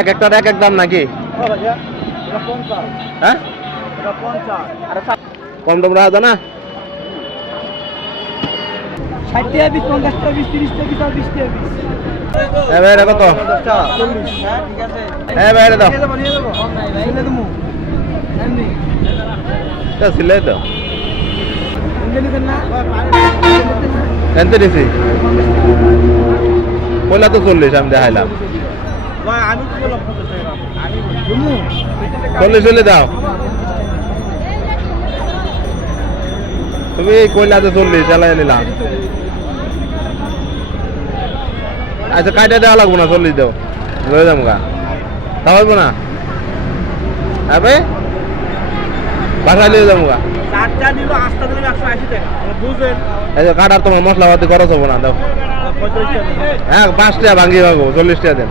এক একটার এক এক দাম নাকি? হ্যাঁ কম টম রাখা না? 60 টাকা পিস, 50 টাকা পিস, 30 টাকা পিস আর 20 টাকা পিস। হ্যাঁ ভাই, এটা কত? 40। হ্যাঁ ঠিক আছে। হ্যাঁ ভাই, এটা দাও। নিয়ে যাবো কম নাই ভাই, নিয়ে দেবো এমনি এটা সিলাই তো নিয়ে নিতেন না এনতে দিছি পয়লা তো 40 আমি দেখাইলাম। ভাই আমি তো বললাম 50 টাকা আমি দেবো 40 হলে দাও। তুমি কইলা তো 40 চালাই নিলাম। আচ্ছা কাইটা দেওয়া লাগবো না, 40 দাও, লয়ে যাবো গা। তা হইব না? হ্যাঁ ভাই, বাসায় নিয়ে যাবো গা। চারটা নিল, আটটা দিলে 180 টাকা বুঝেন। এই যে কাটার তোমার মশলাপাতি খরচ হবো না, দাও। 35 টাকা। হ্যাঁ 5 টাকা ভাঙ্গি পাবো, 40 টাকা দেন।